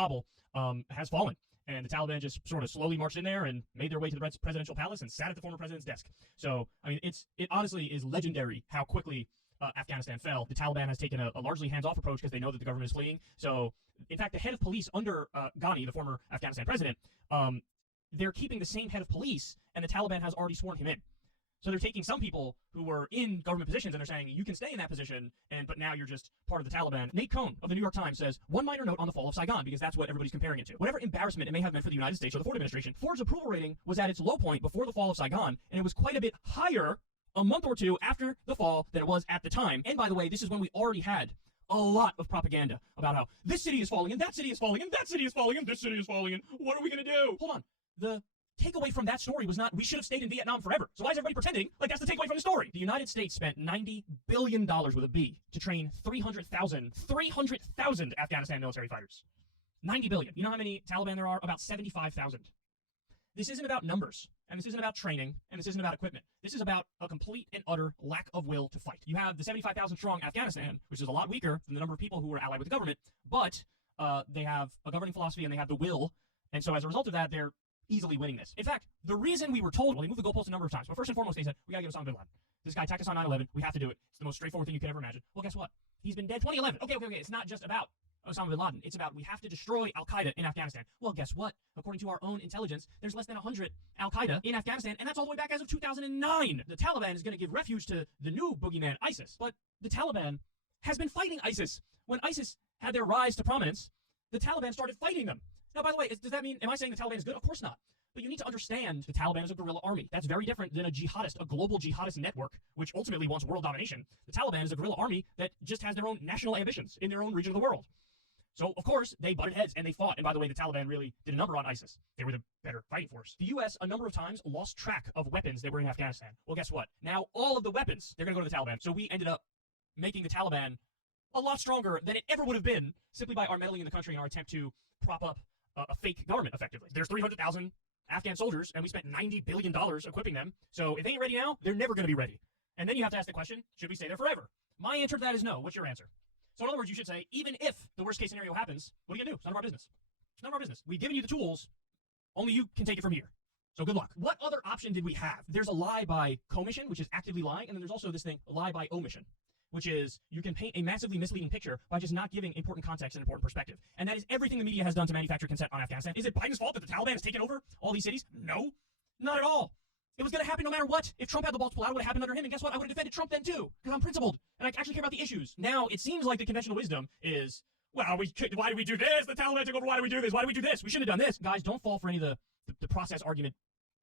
Kabul has fallen. And the Taliban just sort of slowly marched in there and made their way to the presidential palace and sat at the former president's desk. So, I mean, it honestly is legendary how quickly Afghanistan fell. The Taliban has taken a largely hands-off approach because they know that the government is fleeing. So, in fact, the head of police under Ghani, the former Afghanistan president, they're keeping the same head of police, and the Taliban has already sworn him in. So they're taking some people who were in government positions and they're saying, you can stay in that position, but now you're just part of the Taliban. Nate Cohn of the New York Times says, one minor note on the fall of Saigon, because that's what everybody's comparing it to. Whatever embarrassment it may have meant for the United States or the Ford administration, Ford's approval rating was at its low point before the fall of Saigon, and it was quite a bit higher a month or two after the fall than it was at the time. And by the way, this is when we already had a lot of propaganda about how this city is falling, and that city is falling, and that city is falling, and this city is falling, and what are we going to do? Hold on. The takeaway from that story was not, we should have stayed in Vietnam forever. So why is everybody pretending like that's the takeaway from the story? The United States spent $90 billion with a B to train 300,000 Afghanistan military fighters. 90 billion. You know how many Taliban there are? About 75,000. This isn't about numbers, and this isn't about training, and this isn't about equipment. This is about a complete and utter lack of will to fight. You have the 75,000 strong Afghanistan, which is a lot weaker than the number of people who are allied with the government, but they have a governing philosophy and they have the will, and so as a result of that, they're easily winning this. In fact, the reason we were told, well, they moved the goalposts a number of times, but first and foremost, they said, we gotta get Osama bin Laden. This guy attacked us on 9/11, we have to do it. It's the most straightforward thing you could ever imagine. Well, guess what? He's been dead 2011. Okay, it's not just about Osama bin Laden. It's about we have to destroy Al-Qaeda in Afghanistan. Well, guess what? According to our own intelligence, there's less than 100 Al-Qaeda in Afghanistan, and that's all the way back as of 2009. The Taliban is gonna give refuge to the new boogeyman, ISIS. But the Taliban has been fighting ISIS. When ISIS had their rise to prominence, the Taliban started fighting them. Now, by the way, does that mean, am I saying the Taliban is good? Of course not. But you need to understand the Taliban is a guerrilla army. That's very different than a jihadist, a global jihadist network, which ultimately wants world domination. The Taliban is a guerrilla army that just has their own national ambitions in their own region of the world. So, of course, they butted heads and they fought. And by the way, the Taliban really did a number on ISIS. They were the better fighting force. The U.S. a number of times lost track of weapons that were in Afghanistan. Well, guess what? Now all of the weapons, they're going to go to the Taliban. So we ended up making the Taliban a lot stronger than it ever would have been simply by our meddling in the country and our attempt to prop up a fake government, effectively. There's 300,000 Afghan soldiers, and we spent $90 billion equipping them. So if they ain't ready now, they're never going to be ready. And then you have to ask the question, should we stay there forever? My answer to that is no. What's your answer? So in other words, you should say, even if the worst case scenario happens, what are you going to do? It's none of our business. It's none of our business. We've given you the tools. Only you can take it from here. So good luck. What other option did we have? There's a lie by commission, which is actively lying, and then there's also this thing, a lie by omission, which is you can paint a massively misleading picture by just not giving important context and important perspective. And that is everything the media has done to manufacture consent on Afghanistan. Is it Biden's fault that the Taliban has taken over all these cities? No, not at all. It was going to happen no matter what. If Trump had the balls to pull out, it would have happened under him. And guess what? I would have defended Trump then too, because I'm principled and I actually care about the issues. Now, it seems like the conventional wisdom is, well, why do we do this? The Taliban took over. Why do we do this? Why do we do this? We shouldn't have done this. Guys, don't fall for any of the process argument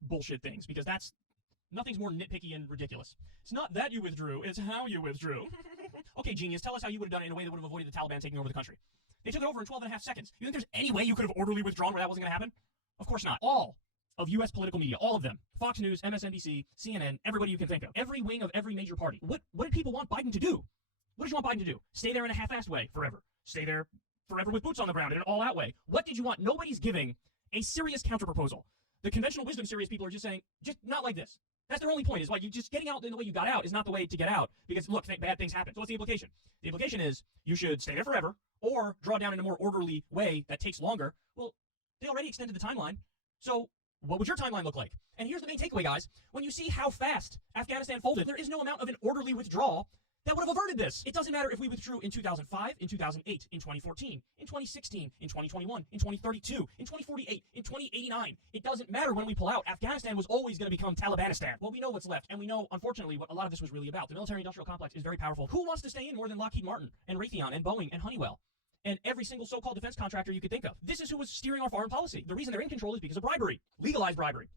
bullshit things, because nothing's more nitpicky and ridiculous. It's not that you withdrew, it's how you withdrew. Okay, genius, tell us how you would have done it in a way that would have avoided the Taliban taking over the country. They took it over in 12.5 seconds. You think there's any way you could have orderly withdrawn where that wasn't going to happen? Of course not. All of U.S. political media, all of them, Fox News, MSNBC, CNN, everybody you can think of, every wing of every major party. What did people want Biden to do? What did you want Biden to do? Stay there in a half-assed way forever. Stay there forever with boots on the ground in an all-out way. What did you want? Nobody's giving a serious counterproposal. The conventional wisdom serious people are just saying, just not like this. That's their only point, is why you just getting out in the way you got out is not the way to get out, because look, bad things happen. So what's the implication? The implication is you should stay there forever or draw down in a more orderly way that takes longer. Well, they already extended the timeline. So what would your timeline look like? And here's the main takeaway, guys. When you see how fast Afghanistan folded, there is no amount of an orderly withdrawal that would have averted this. It doesn't matter if we withdrew in 2005, in 2008, in 2014, in 2016, in 2021, in 2032, in 2048, in 2089. It doesn't matter when we pull out. Afghanistan was always going to become Talibanistan. Well, we know what's left, and we know, unfortunately, what a lot of this was really about. The military-industrial complex is very powerful. Who wants to stay in more than Lockheed Martin, and Raytheon, and Boeing, and Honeywell, and every single so-called defense contractor you could think of? This is who was steering our foreign policy. The reason they're in control is because of bribery, legalized bribery.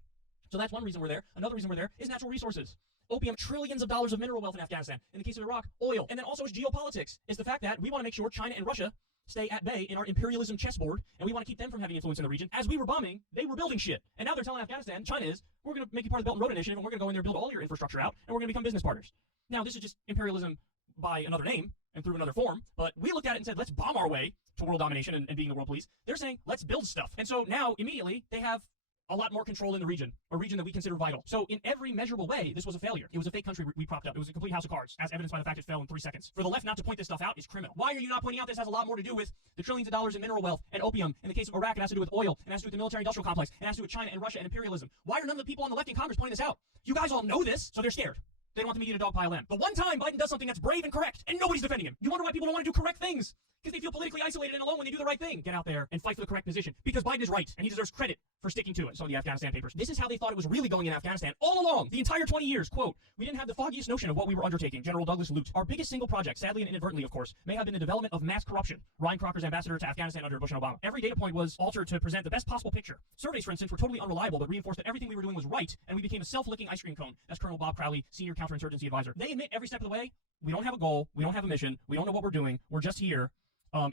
So that's one reason we're there. Another reason we're there is natural resources. Opium, trillions of dollars of mineral wealth in Afghanistan. In the case of Iraq, oil. And then also it's geopolitics. It's the fact that we want to make sure China and Russia stay at bay in our imperialism chessboard, and we want to keep them from having influence in the region. As we were bombing, they were building shit. And now they're telling Afghanistan, China is, we're going to make you part of the Belt and Road Initiative, and we're going to go in there, build all your infrastructure out, and we're going to become business partners. Now, this is just imperialism by another name and through another form, but we looked at it and said, let's bomb our way to world domination and being the world police. They're saying, let's build stuff. And so now, immediately, they have a lot more control in the region, a region that we consider vital. So in every measurable way, this was a failure. It was a fake country we propped up. It was a complete house of cards, as evidenced by the fact it fell in 3 seconds. For the left not to point this stuff out is criminal. Why are you not pointing out this has a lot more to do with the trillions of dollars in mineral wealth and opium? In the case of Iraq, it has to do with oil, and has to do with the military-industrial complex, and has to do with China and Russia and imperialism. Why are none of the people on the left in Congress pointing this out? You guys all know this, so they're scared. They don't want the media to dogpile them. But one time Biden does something that's brave and correct, and nobody's defending him. You wonder why people don't want to do correct things. Because they feel politically isolated and alone when they do the right thing. Get out there and fight for the correct position. Because Biden is right, and he deserves credit for sticking to it. So the Afghanistan papers. This is how they thought it was really going in Afghanistan all along. The entire 20 years, quote, we didn't have the foggiest notion of what we were undertaking. General Douglas Lute. Our biggest single project, sadly and inadvertently, of course, may have been the development of mass corruption. Ryan Crocker's ambassador to Afghanistan under Bush and Obama. Every data point was altered to present the best possible picture. Surveys, for instance, were totally unreliable, but reinforced that everything we were doing was right, and we became a self-licking ice cream cone. That's Colonel Bob Crowley, senior counterinsurgency advisor. They admit every step of the way, we don't have a goal, we don't have a mission, we don't know what we're doing, we're just here.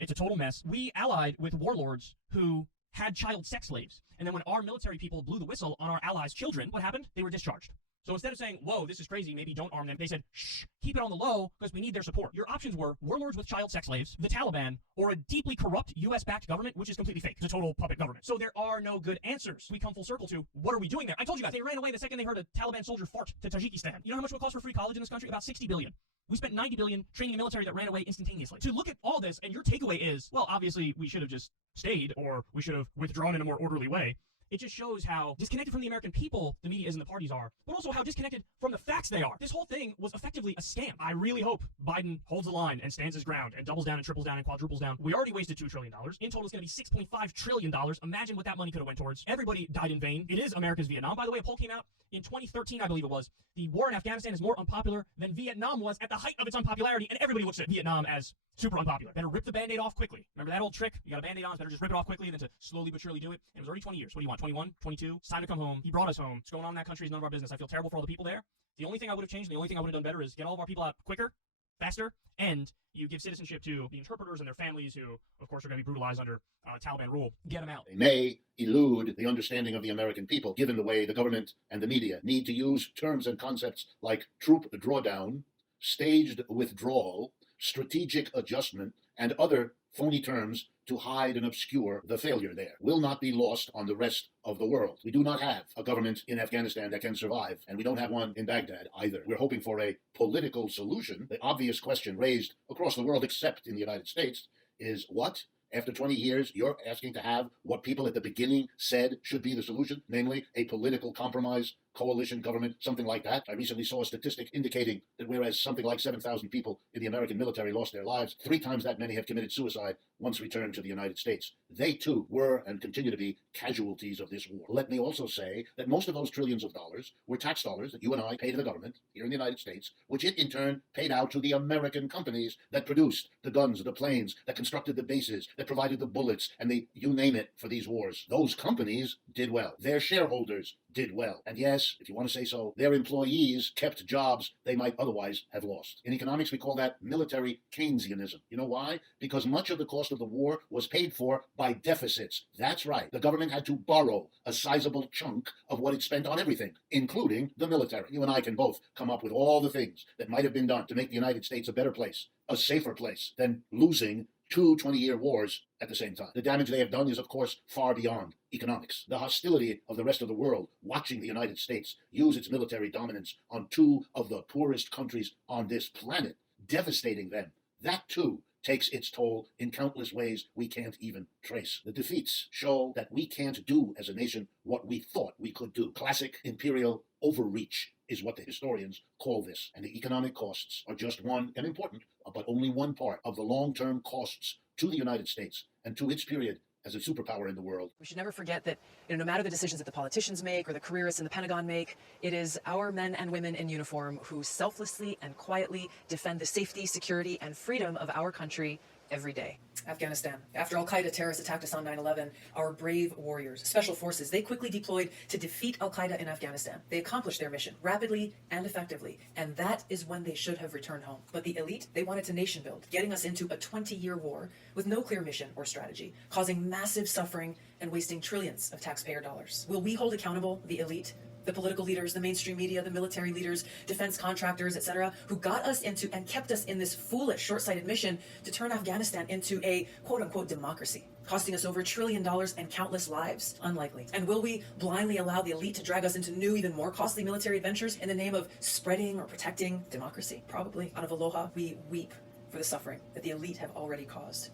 It's a total mess. We allied with warlords who had child sex slaves. And then when our military people blew the whistle on our allies' children, what happened? They were discharged. So instead of saying, whoa, this is crazy, maybe don't arm them, they said, shh, keep it on the low because we need their support. Your options were warlords with child sex slaves, the Taliban, or a deeply corrupt US-backed government, which is completely fake. It's a total puppet government. So there are no good answers. We come full circle to, what are we doing there? I told you guys, they ran away the second they heard a Taliban soldier fart to Tajikistan. You know how much it would cost for free college in this country? About $60 billion. We spent $90 billion training a military that ran away instantaneously. To look at all this, and your takeaway is, well, obviously, we should have just stayed, or we should have withdrawn in a more orderly way. It just shows how disconnected from the American people the media is and the parties are, but also how disconnected from the facts they are. This whole thing was effectively a scam. I really hope Biden holds the line and stands his ground and doubles down and triples down and quadruples down. We already wasted $2 trillion. In total, it's going to be $6.5 trillion. Imagine what that money could have went towards. Everybody died in vain. It is America's Vietnam. By the way, a poll came out in 2013, I believe it was. The war in Afghanistan is more unpopular than Vietnam was at the height of its unpopularity, and everybody looks at Vietnam as super unpopular. Better rip the Band-Aid off quickly. Remember that old trick? You got a Band-Aid on, it's better just rip it off quickly than to slowly but surely do it. And it was already 20 years. What do you want, 21, 22? It's time to come home. He brought us home. What's going on in that country is none of our business. I feel terrible for all the people there. The only thing I would have changed, the only thing I would have done better is get all of our people out quicker, faster, and you give citizenship to the interpreters and their families who, of course, are going to be brutalized under Taliban rule. Get them out. They may elude the understanding of the American people, given the way the government and the media need to use terms and concepts like troop drawdown, staged withdrawal, strategic adjustment, and other phony terms to hide and obscure the failure there. Will not be lost on the rest of the world. We do not have a government in Afghanistan that can survive, and we don't have one in Baghdad either. We're hoping for a political solution. The obvious question raised across the world, except in the United States, is what? After 20 years, you're asking to have what people at the beginning said should be the solution, namely a political compromise, coalition government, something like that. I recently saw a statistic indicating that whereas something like 7,000 people in the American military lost their lives, 3 times that many have committed suicide once returned to the United States. They too were and continue to be casualties of this war. Let me also say that most of those trillions of dollars were tax dollars that you and I pay to the government here in the United States, which it in turn paid out to the American companies that produced the guns, the planes, that constructed the bases, that provided the bullets, and the you name it for these wars. Those companies did well. Their shareholders did well. And yes, if you want to say so, their employees kept jobs they might otherwise have lost. In economics, we call that military Keynesianism. You know why? Because much of the cost of the war was paid for by deficits. That's right. The government had to borrow a sizable chunk of what it spent on everything, including the military. You and I can both come up with all the things that might have been done to make the United States a better place, a safer place, than losing 2 20-year wars at the same time. The damage they have done is, of course, far beyond economics. The hostility of the rest of the world watching the United States use its military dominance on 2 of the poorest countries on this planet, devastating them, that too takes its toll in countless ways we can't even trace. The defeats show that we can't do as a nation what we thought we could do. Classic imperial overreach is what the historians call this. And the economic costs are just one, and important, but only one part of the long-term costs to the United States and to its period as a superpower in the world. We should never forget that, no matter the decisions that the politicians make or the careerists in the Pentagon make, it is our men and women in uniform who selflessly and quietly defend the safety, security, and freedom of our country every day. Afghanistan. After al-Qaeda terrorists attacked us on 9/11, our brave warriors, special forces, they quickly deployed to defeat al-Qaeda in Afghanistan. They accomplished their mission rapidly and effectively, and that is when they should have returned home. But the elite, they wanted to nation build, getting us into a 20-year war with no clear mission or strategy, causing massive suffering and wasting trillions of taxpayer dollars. Will we hold accountable the elite The political leaders, the mainstream media, the military leaders, defense contractors, etc., who got us into and kept us in this foolish, short-sighted mission to turn Afghanistan into a quote-unquote democracy, costing us over $1 trillion and countless lives? Unlikely. And will we blindly allow the elite to drag us into new, even more costly military adventures in the name of spreading or protecting democracy? Probably. Out of aloha, we weep for the suffering that the elite have already caused.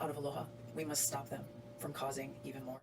Out of aloha, we must stop them from causing even more.